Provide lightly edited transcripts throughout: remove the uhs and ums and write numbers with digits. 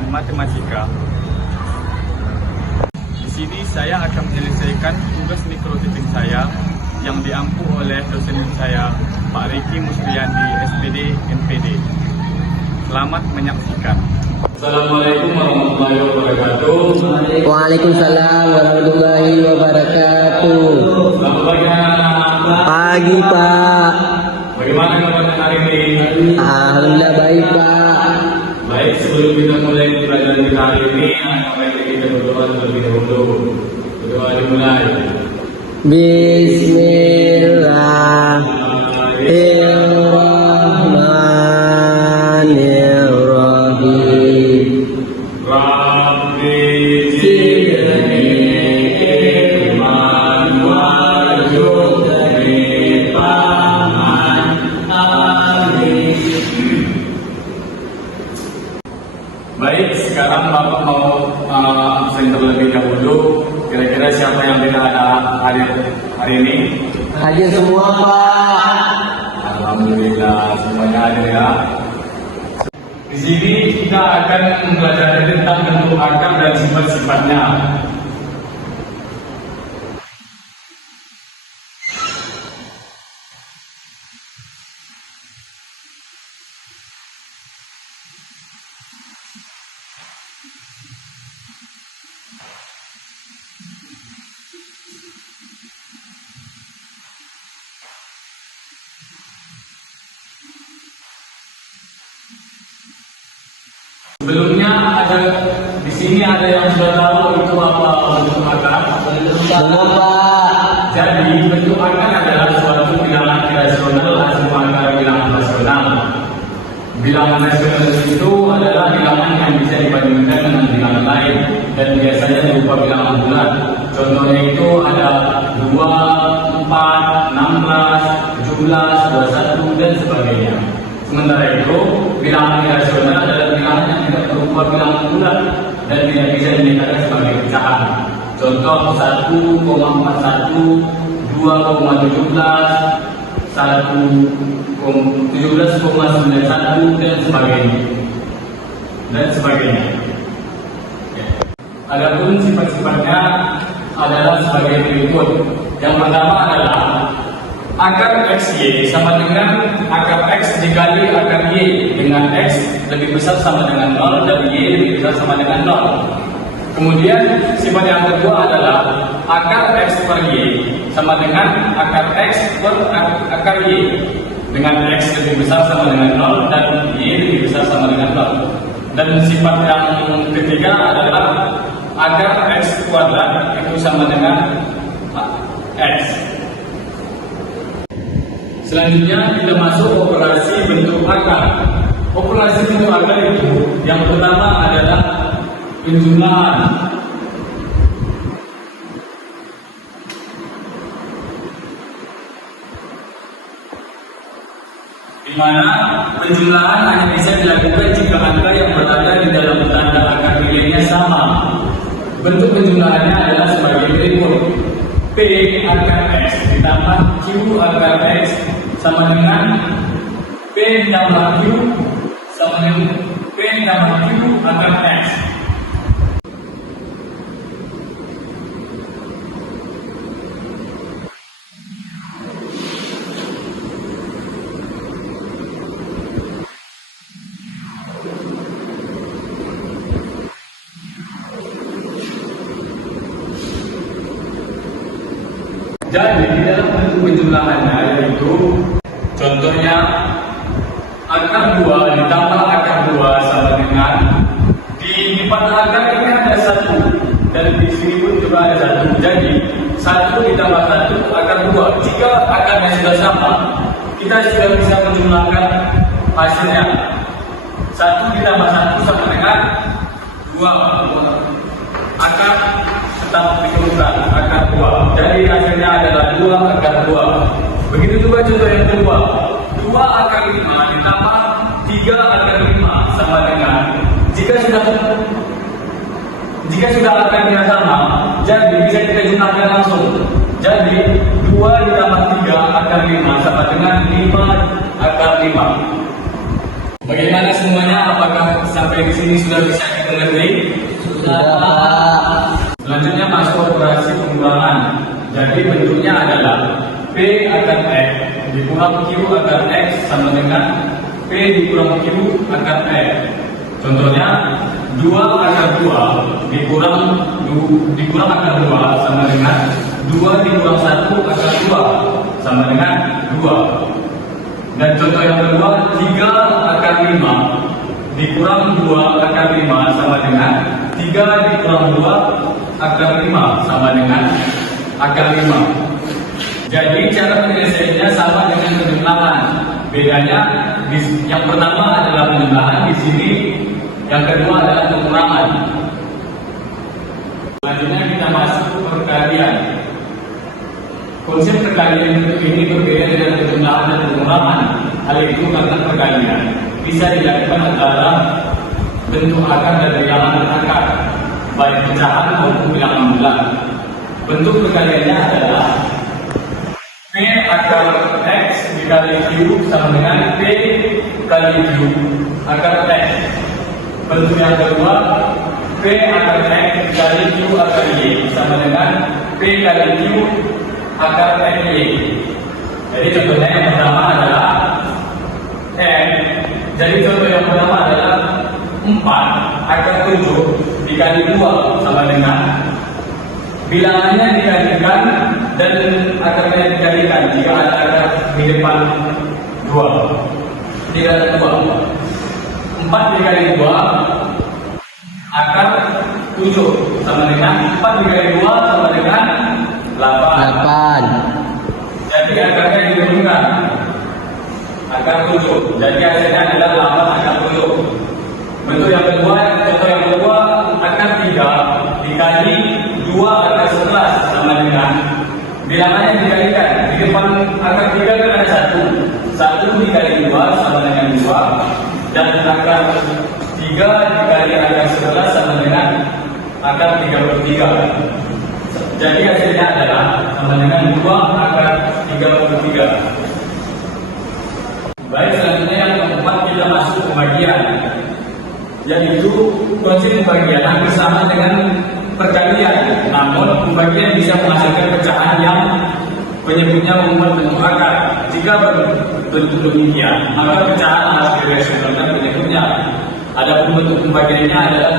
dengan matematika. Di sini saya akan menyelesaikan tugas mikrotitik saya yang diampu oleh dosen saya, Pak Riki Musriyandi, SPD NPD. Selamat menyaksikan. Assalamualaikum warahmatullahi wabarakatuh. Waalaikumsalam warahmatullahi wabarakatuh. Selamat pagi anak-anak. Pagi Pak. Bagaimana kabar hari ini? Alhamdulillah baik Pak. Baik, sebelum kita mulai pelajaran kita hari ini, mari kita berdoa terlebih dahulu. Berdoa dimulai. Bismillahirrahmanirrahim. Rabbi zidni ilman warzuqni fahman. Amin. Baik, sekarang Bapak mau absen terlebih dahulu. Kira-kira siapa yang tidak ada hari ini? Hadir semua Pak. Alhamdulillah, semuanya ada ya. Di sini kita akan mempelajari tentang bentuk akar dan sifat-sifatnya. Sebelumnya di sini ada yang sudah tahu itu apa bentuk akar? Belum Pak. Jadi bentuk akar adalah suatu bilangan irasional hasil akar bilangan rasional. Bilangan rasional itu adalah bilangan yang bisa dibandingkan dengan bilangan lain dan biasanya berupa bilangan bulat. Contohnya itu ada 2, 4, 16, 17, 21 dan sebagainya. Sementara itu, bilangan irasional adalah bilangan yang tidak berupa bilangan bulat dan tidak bisa dinyatakan sebagai pecahan. Contoh 1,41, 2,17, 17,91 dan sebagainya. Adapun sifat-sifatnya adalah sebagai berikut. Yang pertama adalah akar XY sama dengan akar X dikali akar Y, dengan X lebih besar sama dengan 0 dan Y lebih besar sama dengan 0. Kemudian sifat yang kedua adalah akar X per Y sama dengan akar X per akar Y, dengan X lebih besar sama dengan 0 dan Y lebih besar sama dengan 0. Dan sifat yang ketiga adalah akar X kuadrat itu sama dengan X. Selanjutnya kita masuk operasi bentuk akar. Operasi bentuk akar itu yang pertama adalah penjumlahan. Di mana penjumlahan hanya bisa dilakukan jika angka yang berada di dalam tanda akar nilainya sama. Bentuk penjumlahannya adalah sebagai berikut. P akar X ditambah Q akar X sama dengan P tambah Q sama dengan P tambah Q akar X. Jadi di dalam bentuk penjumlahannya yaitu contohnya akar 2 ditambah akar 2 sama dengan di pada akar ini ada 1 dan di sini pun juga ada 1. Jadi 1 ditambah 1 akar 2. Jika akarnya sudah sama, kita sudah bisa menjumlahkan hasilnya. 1 ditambah 1 sama dengan 2. Akar tetap dikeluarkan akar 2. Jadi hasilnya adalah 2 akar 2. Begitu juga contoh yang kedua. 2 akar 5 ditambah 3 akar 5 sama dengan jika sudah akarnya sama, jadi bisa kita jumlahkan langsung. Jadi 2 ditambah 3 akar 5 sama dengan 5 akar 5. Bagaimana semuanya? Apakah sampai di sini sudah bisa kita mengerti? Sudah Pak. Selanjutnya masuk operasi pengurangan. Jadi bentuknya adalah P akar X dikurang Q akar X sama dengan P dikurang Q akar X. Contohnya 2 akar 2 dikurang akar 2 sama dengan 2 dikurang 1 akar 2 sama dengan 2. Dan contoh yang kedua 3 akar 5 dikurang 2 akar 5 sama dengan 3 dikurang 2 akar 5 sama dengan akar 5. Jadi cara penyelesaiannya sama dengan penjumlahan. Bedanya yang pertama adalah penjumlahan di sini, yang kedua adalah pengurangan. Selanjutnya kita masuk ke perkalian. Konsep perkalian ini berbeda dengan penjumlahan dan pengurangan. Hal itu karena perkalian bisa dilakukan antara bentuk akar dan bilangan akar, baik pecahan maupun bilangan bulat. Bentuk perkaliannya adalah P akar X dikali Q sama dengan P kali Q akar X. Bentuk yang kedua P akar X dikali Q akar Y sama dengan P kali Q akar XY. Jadi contohnya yang pertama adalah N. Jadi contoh yang pertama adalah 4 akar 7 dikali 2 sama dengan bilangannya dikalikan dan akarnya dikalikan jika ada akar di depan 2. Tidak ada 2. 4 dikali 2 akar 7 sama dengan 4 dikali 2 sama dengan 8. Jadi akarnya diturunkan akar 7. Jadi hasilnya adalah 8 akar 7. Bentuk yang kedua, contoh yang kedua akar 3 dikali 2 akar 11 sama dengan bilangannya dikalikan. Di depan akar 3 kan ada 1 dikali 2 sama dengan 2, dan akar 3 dikali akar 11 sama dengan akar 33. Jadi hasilnya adalah sama dengan 2 akar 33. Baik, selanjutnya yang keempat kita masuk pembagian, yaitu konsep pembagian hampir sama dengan perkalian, namun pembagian bisa menghasilkan pecahan yang penyebutnya membuat bentuk akar. Jika bentuk demikian, maka pecahan harus dirasionalkan penyebutnya. Adapun bentuk pembagiannya adalah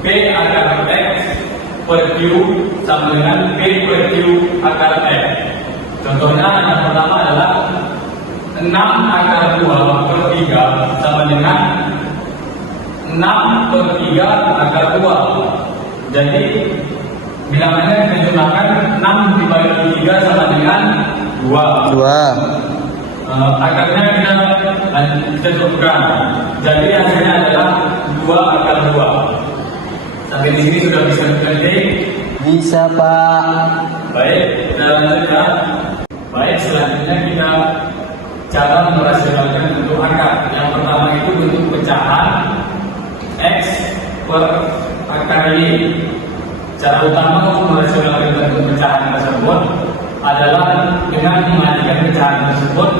P akar X per Q sama dengan P per Q akar X. Contohnya yang pertama adalah 6 akar 2 per 3 sama dengan 6 per 3 akar 2. Jadi bilangannya dijumlahkan 6 dibagi 3 sama dengan 2. Akarnya kita cukupkan. Jadi hasilnya adalah 2 akar 2. Sampai di sini sudah bisa mengerti? Bisa Pak. Baik, kita lanjutkan. Baik, selanjutnya kita cara merasionalkan bentuk akar. Yang pertama itu bentuk pecahan X per akar Y. Cara utama untuk merasionalkan bentuk pecahan tersebut adalah dengan mengalihkan pecahan tersebut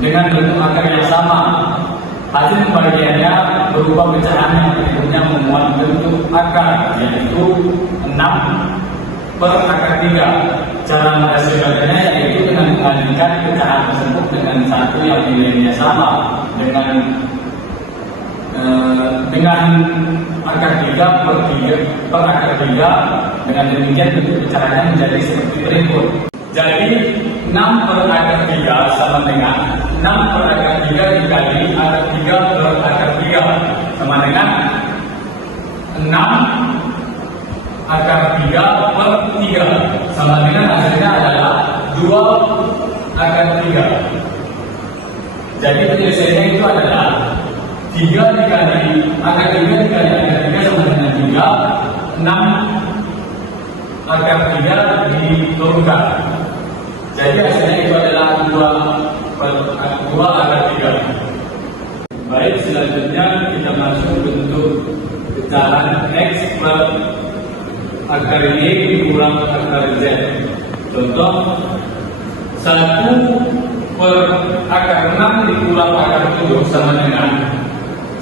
dengan bentuk akar yang sama. Hasil pembagiannya berupa pecahan yang berikutnya memuat bentuk akar, yaitu 6 per akar 3. Cara merasionalkannya yaitu dengan mengalihkan pecahan tersebut dengan satu yang nilainya sama dengan akar 3 per akar 3. Dengan demikian bentuk pecahannya menjadi seperti berikut. Jadi 6 per akar 3 sama dengan 6 per akar 3 dikali akar 3 per akar 3 sama dengan 6 akar 3 per 3 sama dengan hasilnya adalah 2 akar 3. Jadi penyelesaiannya itu adalah 3 dikali akar 3 dikali akar 3 sama dengan 3. 6 akar 3 diturunkan. Jadi hasilnya itu adalah 2 akar 3. Baik, selanjutnya kita masuk bentuk pecahan X per akar Y dikurang akar Z. Contoh 1 per akar 6 dikurang akar 7 sama dengan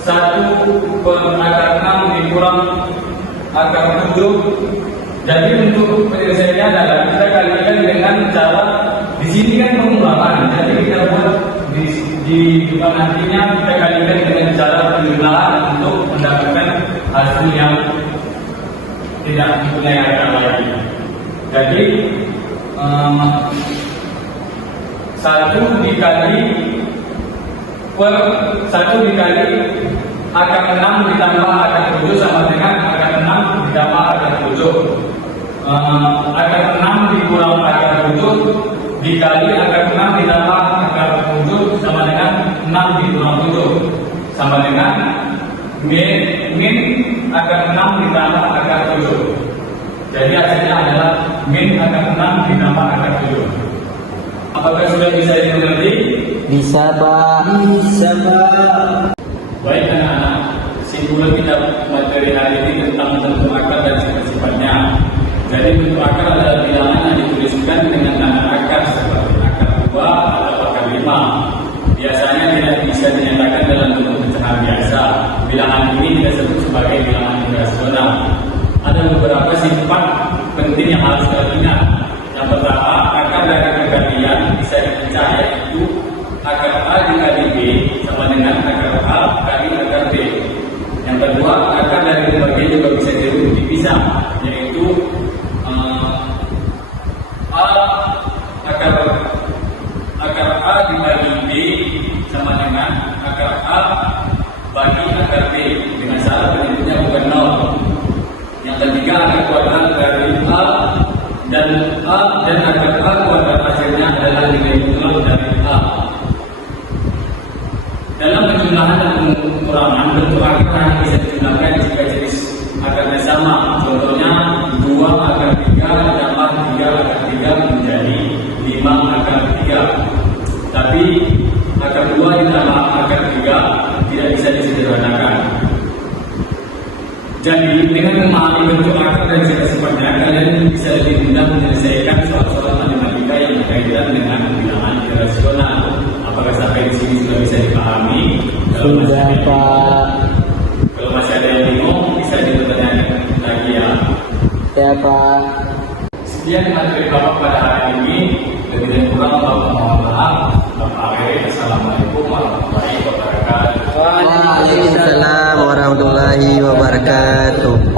1 akar 6 dikurang akar 7. Jadi untuk penyelesaiannya adalah kita kalikan dengan cara di sini kan pengulangan. Jadi kita buat di depan nantinya kita kalikan dengan cara penjumlahan untuk mendapatkan hasil yang tidak mempunyai akar lagi. Jadi 1 dikali akar 6 ditambah akar 7 sama dengan akar 6 ditambah akar 7. Akar 6 dikurang akar 7 dikali akar 6 ditambah akar 7 sama dengan 6 dikurang 7 sama dengan min akar 6 ditambah akar 7. Jadi hasilnya adalah min akar 6 ditambah akar 7. Apakah sudah bisa dimengerti? Bisa Pak. Bisa Pak. Baik anak-anak, kesimpulan kita materi hari ini tentang bentuk akar dan sifat-sifatnya. Jadi bentuk akar adalah bilangan yang dituliskan dengan tanda akar seperti akar 2 atau akar 5. Biasanya tidak bisa dinyatakan dalam bentuk pecahan biasa. Bilangan ini kita sebut sebagai bilangan irasional. Ada beberapa sifat penting yang harus kita ingat. Yang pertama, akar dari perkalian bisa dipecah, yaitu akar A dikali B sama dengan akar A kali akar B. Yang kedua, akar dari pembagian juga bisa dipisah, yaitu akar A dibagi B sama dengan akar A bagi akar B dengan syarat bentuknya bukan 0. Yang ketiga, akar kuadrat dari A dan akar A kuadrat hasilnya adalah nilai nol dari A. Dalam penjumlahan dan pengurangan, bentuk akar hanya bisa dijumlahkan jika jenis akarnya sama. Contohnya 2 akar 3 ditambah 3 akar 3 menjadi 5 akar 3. Tapi akar 2 ditambah akar 3 tidak bisa disederhanakan. Jadi dengan memahami bentuk akar dan sifat-sifatnya, kalian bisa lebih mudah menyelesaikan soal-soal matematika yang berkaitan dengan bilangan irasional. Apakah sampai di sini sudah bisa dipahami? Sudah Pak. Kalau masih ada yang bingung, bisa ditanyakan lagi ya. Ya Pak. Sekian materi Bapak pada hari ini. Lebih dan kurang Bapak mohon maaf. Bapak akhiri. Assalamualaikum warahmatullahi wabarakatuh. Waalaikumsalam warahmatullahi wabarakatuh.